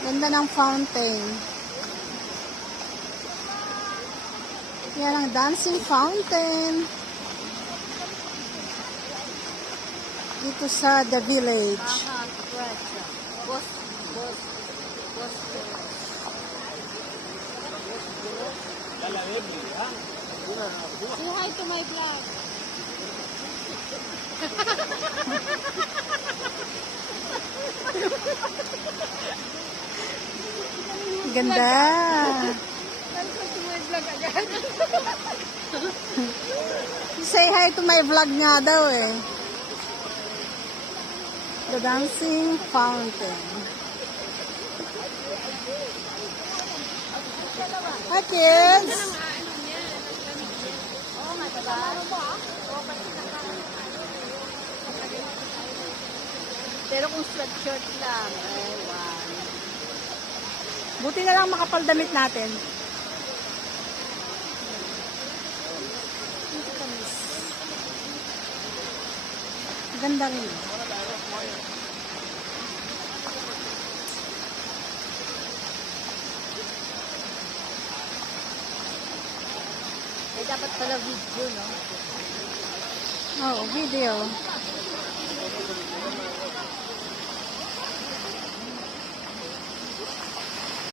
Ganda ng fountain. Yan ang dancing fountain. Dito sa The Village. Say hi to my vlog. Ganda. Welcome to my vlog agad. Say hi to my vlog nga daw eh. The dancing fountain. Hi kids! Oo nga, diba? Pero kung sweatshirt lang, ay wow. Buti na lang makapal damit natin. Ganda rin. Eh, dapat pala video, no? Oh, video.